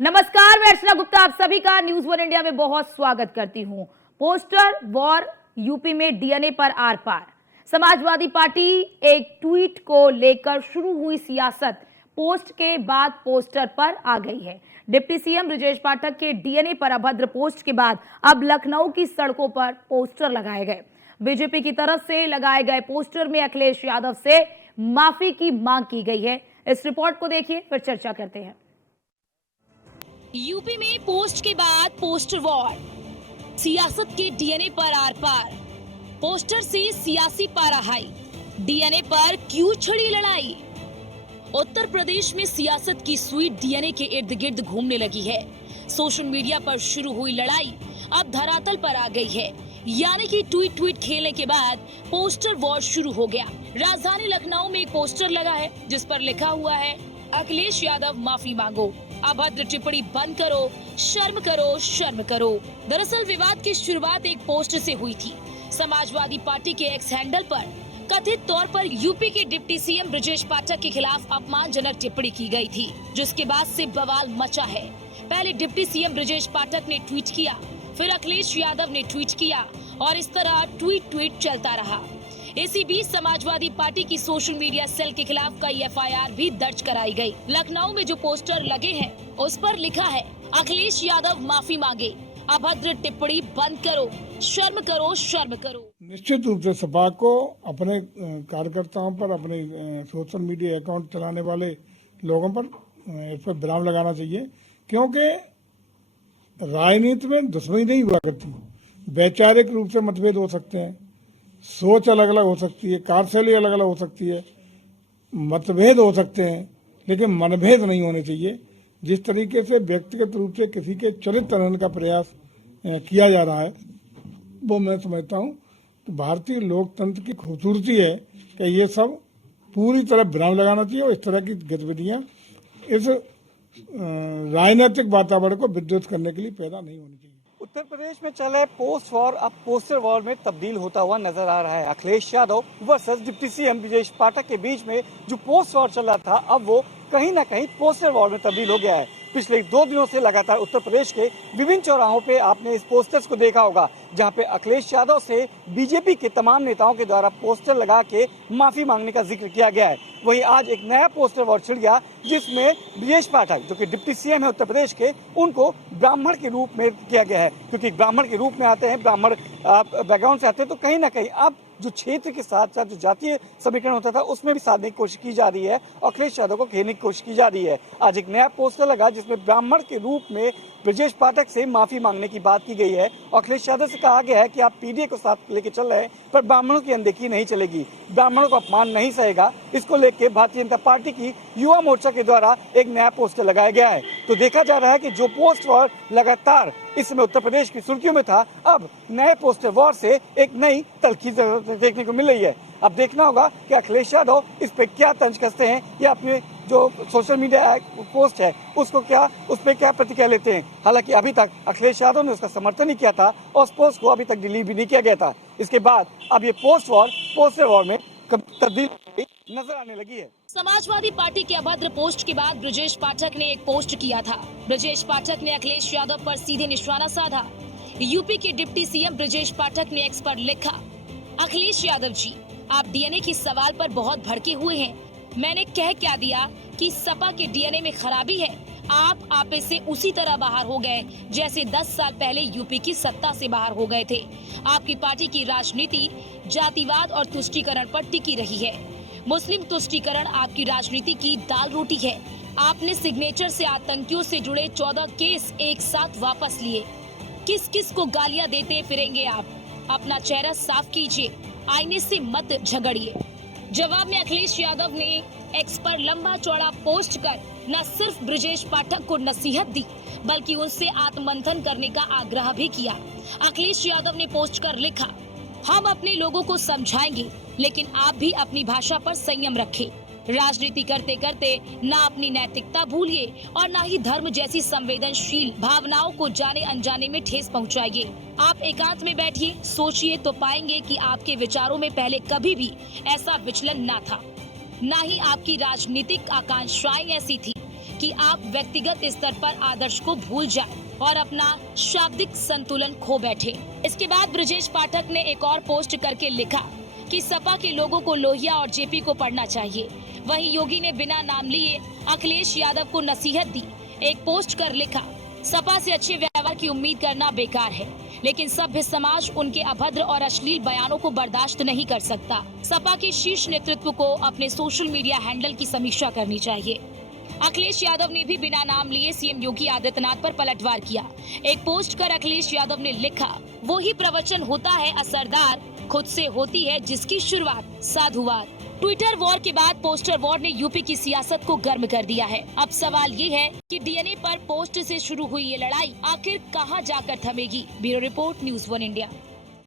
नमस्कार, मैं अर्चना गुप्ता आप सभी का न्यूज वन इंडिया में बहुत स्वागत करती हूं। पोस्टर वॉर, यूपी में डीएनए पर आर पार। समाजवादी पार्टी एक ट्वीट को लेकर शुरू हुई सियासत पोस्ट के बाद पोस्टर पर आ गई है। डिप्टी सीएम ब्रजेश पाठक के डीएनए पर अभद्र पोस्ट के बाद अब लखनऊ की सड़कों पर पोस्टर लगाए गए। बीजेपी की तरफ से लगाए गए पोस्टर में अखिलेश यादव से माफी की मांग की गई है। इस रिपोर्ट को देखिए, फिर चर्चा करते हैं। यूपी में पोस्ट के बाद पोस्टर वॉर, सियासत के डीएनए पर आर पार। पोस्टर से सियासी पारा हाई, डीएनए पर क्यों छिड़ी लड़ाई। उत्तर प्रदेश में सियासत की सुई डीएनए के इर्द गिर्द घूमने लगी है। सोशल मीडिया पर शुरू हुई लड़ाई अब धरातल पर आ गई है, यानी कि ट्वीट खेलने के बाद पोस्टर वॉर शुरू हो गया। राजधानी लखनऊ में एक पोस्टर लगा है जिस पर लिखा हुआ है, अखिलेश यादव माफी मांगो, अभद्र टिप्पणी बंद करो, शर्म करो, शर्म करो। दरअसल विवाद की शुरुआत एक पोस्ट से हुई थी। समाजवादी पार्टी के एक्स हैंडल पर कथित तौर पर यूपी के डिप्टी सीएम ब्रजेश पाठक के खिलाफ अपमानजनक टिप्पणी की गई थी, जिसके बाद से बवाल मचा है। पहले डिप्टी सीएम ब्रजेश पाठक ने ट्वीट किया, फिर अखिलेश यादव ने ट्वीट किया और इस तरह ट्वीट चलता रहा। इसी बीच समाजवादी पार्टी की सोशल मीडिया सेल के खिलाफ कई एफआईआर भी दर्ज कराई गई। लखनऊ में जो पोस्टर लगे हैं उस पर लिखा है, अखिलेश यादव माफी मांगे, अभद्र टिप्पणी बंद करो, शर्म करो, शर्म करो। निश्चित रूप से सपा को अपने कार्यकर्ताओं पर, अपने सोशल मीडिया अकाउंट चलाने वाले लोगों पर इस पर विराम लगाना चाहिए, क्योंकि राजनीति में दुश्मनी नहीं हुआ करती। वैचारिक रूप से मतभेद हो सकते हैं, सोच अलग अलग हो सकती है, कार्यशैली अलग अलग हो सकती है, मतभेद हो सकते हैं, लेकिन मनभेद नहीं होने चाहिए। जिस तरीके से व्यक्तिगत रूप से किसी के चरित्र हनन का प्रयास किया जा रहा है, वो मैं समझता हूँ तो भारतीय लोकतंत्र की खूबसूरती है कि ये सब पूरी तरह विराम लगाना चाहिए और इस तरह की गतिविधियाँ इस राजनीतिक वातावरण को विद्युत करने के लिए पैदा नहीं होनी चाहिए। उत्तर प्रदेश में चल रहे पोस्ट वॉर अब पोस्टर वॉर में तब्दील होता हुआ नजर आ रहा है। Akhilesh Yadav versus deputy CM Brajesh Pathak के बीच में जो पोस्ट वॉर चल रहा था, अब वो कहीं ना कहीं पोस्टर वॉर में तब्दील हो गया है। पिछले 2 दिनों से लगातार उत्तर प्रदेश के विभिन्न चौराहों पे आपने इस पोस्टर्स को देखा होगा, जहां पे अखिलेश यादव से बीजेपी के तमाम नेताओं के द्वारा पोस्टर लगा के माफी मांगने का जिक्र किया गया है। वहीं आज एक नया पोस्टर वॉर छिड़ गया, जिसमें ब्रजेश पाठक जो कि डिप्टी सीएम है उत्तर प्रदेश के, उनको ब्राह्मण के रूप में किया गया है, क्योंकि ब्राह्मण के रूप में आते हैं, ब्राह्मण बैकग्राउंड से आते हैं, तो कहीं ना कहीं अब जो क्षेत्र के साथ साथ जो जातीय समीकरण होता था उसमें भी साधने की कोशिश की जा रही है और अखिलेश यादव को घेरने की कोशिश की जा रही है। आज एक नया पोस्टर लगा जिसमें ब्राह्मण के रूप में ब्रजेश पाठक से माफी मांगने की बात की गई है और अखिलेश यादव से कहा गया है कि आप पीडीए को साथ लेके चल रहे हैं, पर ब्राह्मणों की अनदेखी नहीं चलेगी, ब्राह्मणों को अपमान नहीं सहेगा। इसको लेकर भारतीय जनता पार्टी की युवा मोर्चा के द्वारा एक नया पोस्टर लगाया गया है। तो देखा जा रहा है कि जो पोस्ट वॉर लगातार इस समय उत्तर प्रदेश की सुर्खियों में था, अब नए पोस्टर वॉर से एक नई तलखी देखने को मिल रही है। अब देखना होगा कि अखिलेश यादव इस पे क्या तंज कसते हैं या अपने जो सोशल मीडिया पोस्ट है उसको उस पर क्या प्रतिक्रिया लेते हैं। हालांकि अभी तक अखिलेश यादव ने उसका समर्थन नहीं किया था और उस पोस्ट को अभी तक डिलीट भी नहीं किया गया था। इसके बाद अब ये पोस्टर वॉर में तब्दील नजर आने लगी है। समाजवादी पार्टी के अभद्र पोस्ट के बाद ब्रजेश पाठक ने एक पोस्ट किया था। ब्रजेश पाठक ने अखिलेश यादव पर सीधे निशाना साधा। यूपी के डिप्टी सीएम ब्रजेश पाठक ने एक्स पर लिखा, अखिलेश यादव जी, आप डीएनए के सवाल पर बहुत भड़के हुए हैं। मैंने कह क्या दिया कि सपा के डीएनए में खराबी है। आप आपे से उसी तरह बाहर हो गए जैसे 10 साल पहले यूपी की सत्ता से बाहर हो गए थे। आपकी पार्टी की राजनीति जातिवाद और तुष्टीकरण पर टिकी रही है। मुस्लिम तुष्टीकरण आपकी राजनीति की दाल रोटी है। आपने सिग्नेचर से आतंकियों से जुड़े 14 केस एक साथ वापस लिए। किस किस को गालियां देते फिरेंगे आप? अपना चेहरा साफ कीजिए, आईने से मत झगड़िए। जवाब में अखिलेश यादव ने एक्स पर लंबा चौड़ा पोस्ट कर न सिर्फ ब्रजेश पाठक को नसीहत दी, बल्कि उनसे आत्ममंथन करने का आग्रह भी किया। अखिलेश यादव ने पोस्ट कर लिखा, हम अपने लोगों को समझाएंगे, लेकिन आप भी अपनी भाषा पर संयम रखें। राजनीति करते करते ना अपनी नैतिकता भूलिए और ना ही धर्म जैसी संवेदनशील भावनाओं को जाने अनजाने में ठेस पहुंचाइए। आप एकांत में बैठिए, सोचिए तो पाएंगे कि आपके विचारों में पहले कभी भी ऐसा विचलन ना था, ना ही आपकी राजनीतिक आकांक्षाएं ऐसी थी। कि आप व्यक्तिगत स्तर पर आदर्श को भूल जाएं और अपना शाब्दिक संतुलन खो बैठे। इसके बाद ब्रजेश पाठक ने एक और पोस्ट करके लिखा कि सपा के लोगों को लोहिया और जेपी को पढ़ना चाहिए। वहीं योगी ने बिना नाम लिए अखिलेश यादव को नसीहत दी। एक पोस्ट कर लिखा, सपा से अच्छे व्यवहार की उम्मीद करना बेकार है, लेकिन सभ्य समाज उनके अभद्र और अश्लील बयानों को बर्दाश्त नहीं कर सकता। सपा के शीर्ष नेतृत्व को अपने सोशल मीडिया हैंडल की समीक्षा करनी चाहिए। अखिलेश यादव ने भी बिना नाम लिए सीएम योगी आदित्यनाथ पर पलटवार किया। एक पोस्ट कर अखिलेश यादव ने लिखा, वो ही प्रवचन होता है असरदार, खुद से होती है जिसकी शुरुआत साधुवाद। ट्विटर वॉर के बाद पोस्टर वॉर ने यूपी की सियासत को गर्म कर दिया है। अब सवाल ये है कि डीएनए पर पोस्ट से शुरू हुई ये लड़ाई आखिर कहां जाकर थमेगी। Bureau report, news 1 India.